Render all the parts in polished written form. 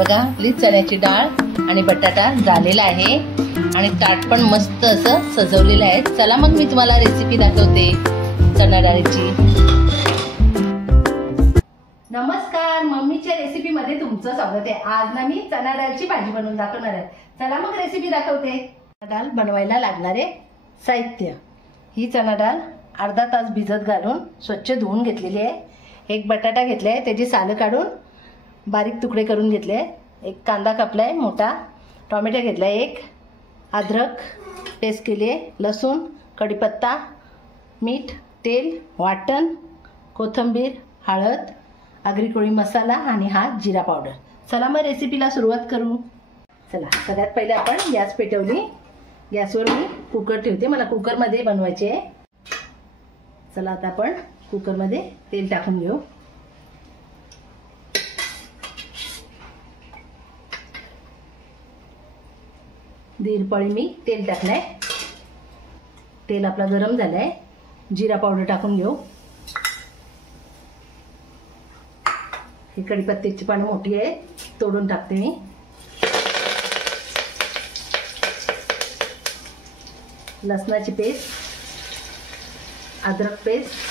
बघा आपली चण्याची डाळ आणि बटाटा झालेला आहे आणि ताट पण मस्त असं सजवलेलं आहे। चला मग मी तुम्हाला रेसिपी दाखवते चणा डाळीची। नमस्कार, मम्मीच्या रेसिपी मध्ये तुमचं स्वागत आहे। आज ना मी चणा डाळीची भाजी बनवून दाखवणार आहे। चला मग रेसिपी दाखवते। डाळ बनवायला लागणारे साहित्य, ही चणा डाळ अर्धा तास भिजत घालून स्वच्छ धुवून घेतलेली आहे। एक बटाटा घेतलाय, त्याची सालं काढून बारीक तुकडे करून घेतले। एक कांदा कापलाय मोठा, टोमॅटो घेतलाय एक, अद्रक पेस्ट केली आहे, लसूण, कढीपत्ता, मीठ, तेल, वाटण, कोथिंबीर, हळद, आगरी कोळी मसाला आणि हा जिरा पावडर। चला मग रेसिपीला सुरुवात करू। चला, सगळ्यात पहिले आपण गॅस पेटवली, गॅसवर मी कुकर ठेवते, मला कुकरमध्ये बनवायचे आहे। चला आता आपण कुकरमध्ये तेल टाकून घेऊ। दीड पळी मी तेल टाकलंय, तेल आपला गरम झालंय। जिरा पावडर टाकून घेऊ। ही कढीपत्त्याची पानं मोठी आहे, तोडून टाकते मी। लसणाची पेस्ट, अद्रक पेस्ट,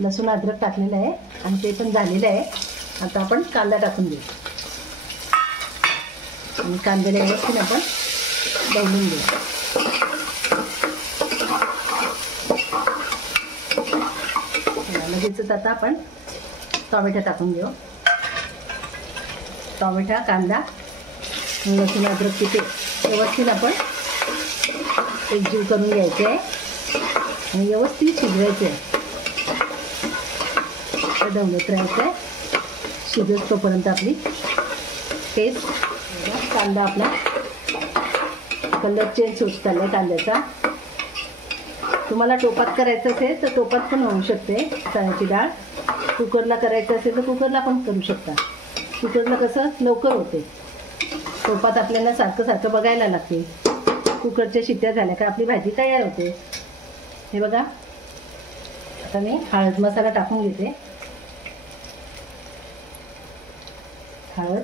लसूण अद्रक टाकलेलं आहे आणि ते पण झालेलं आहे। आता आपण कांदा टाकून देऊ आणि कांद्याला व्यवस्थित आपण ढवळून घेऊ। लगेचच आता आपण टोमॅटो टाकून घेऊ। टोमॅटो, कांदा, लसूण अद्रकची पेस्ट व्यवस्थित आपण एकजीव करून घ्यायचे आहे आणि व्यवस्थित शिजवायचे आहे। ढवळत राहायचं आहे, शिजत तोपर्यंत आपली पेस्ट। कांदा आपला कलर चेंज होत चाललाय कांद्याचा। तुम्हाला टोपात करायचं असेल तर टोपात पण होऊ शकते चण्याची डाळ। कुकरला करायचं असेल तर कुकरला पण करू शकता। कुकरला कसं लवकर होते, टोपात आपल्याला सारखं सारखं बघायला लागते। कुकरच्या शिट्ट्या झाल्या का आपली भाजी तयार होते। हे बघा, आता मी हळद मसाला टाकून घेते। हळद,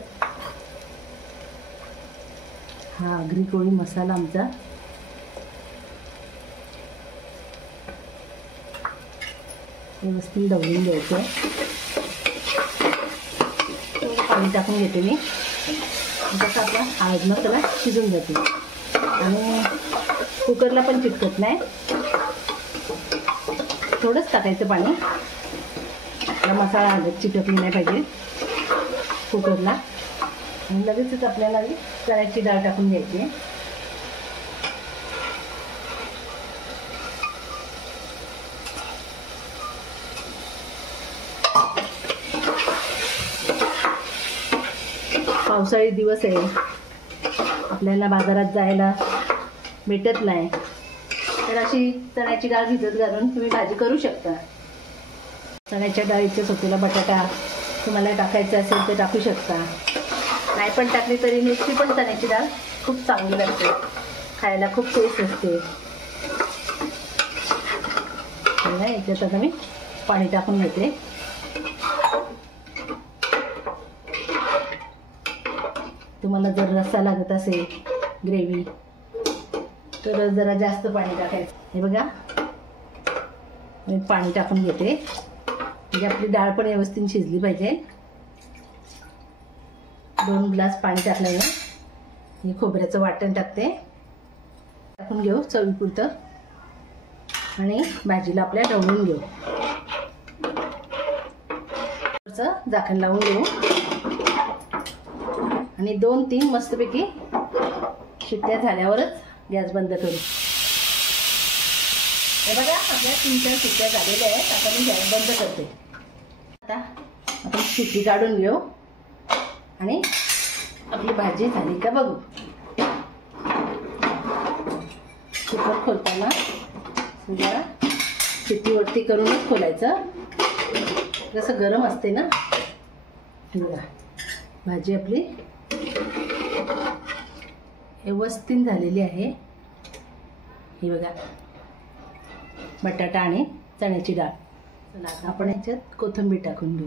हा आगरी कोळी मसाला आमचा, व्यवस्थित ढवळून घ्यायचं आहे। पाणी टाकून घेते मी, तसं आपला हळद मसाला शिजून जाते आणि कुकरला पण चिटकत नाही। थोडंच टाकायचं पाणी, मसाला हळद चिटकली नाही पाहिजे कुकरला। आणि लगेचच आपल्याला चण्याची डाळ टाकून घ्यायची आहे। पावसाळी दिवस आहे, आपल्याला बाजारात जायला भेटत नाही, तर अशी चण्याची डाळ भिजत घालून तुम्ही भाजी करू शकता। चण्याच्या डाळीच्या सोबतीला बटाटा तुम्हाला टाकायचं असेल तर टाकू शकता, नाही पण टाकली तरी नुसती पण चण्याची डाळ खूप चांगली लागते, खायला खूप टेस्ट असते। याच्यात आता मी पाणी टाकून घेते। तुम्हाला जर रस्सा लागत असेल, ग्रेव्ही, तर जरा जास्त पाणी टाकायचं। हे बघा, मी पाणी टाकून घेते म्हणजे आपली डाळ पण व्यवस्थित शिजली पाहिजे। 2 ग्लास पाणी टाकल्याने हे खोबऱ्याचं वाटण टाकते, टाकून घेऊ चवीपुरतं आणि भाजीला आपल्या ढवळून घेऊ। झाकण लावून घेऊ आणि 2-3 मस्तपैकी शिट्ट्या झाल्यावरच गॅस बंद करू। हे बघा, आपल्या 3-4 शिट्ट्या झालेल्या आहेत। आता मी गॅस बंद करते। आता आपण शिट्टी काढून घेऊ आणि आपली भाजी झाली का बघू। कुकर खोलताना जरा शिट्टीवरती करूनच खोलायचं, जसं गरम असते ना। बघा, भाजी आपली व्यवस्थित झालेली आहे। ही बघा, बटाटा आणि चण्याची डाळ। चला आता आपण याच्यात कोथिंबीर टाकून घेऊ।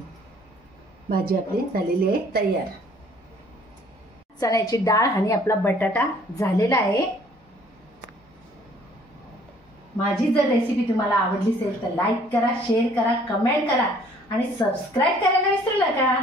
भाजी आपली झालेली आहे तयार। चण्याची डाळ आणि आपला बटाटा झालेला आहे। माझी जर रेसिपी तुम्हाला आवडली असेल तर लाईक करा, शेअर करा, कमेंट करा आणि सबस्क्राईब करायला विसरू नका।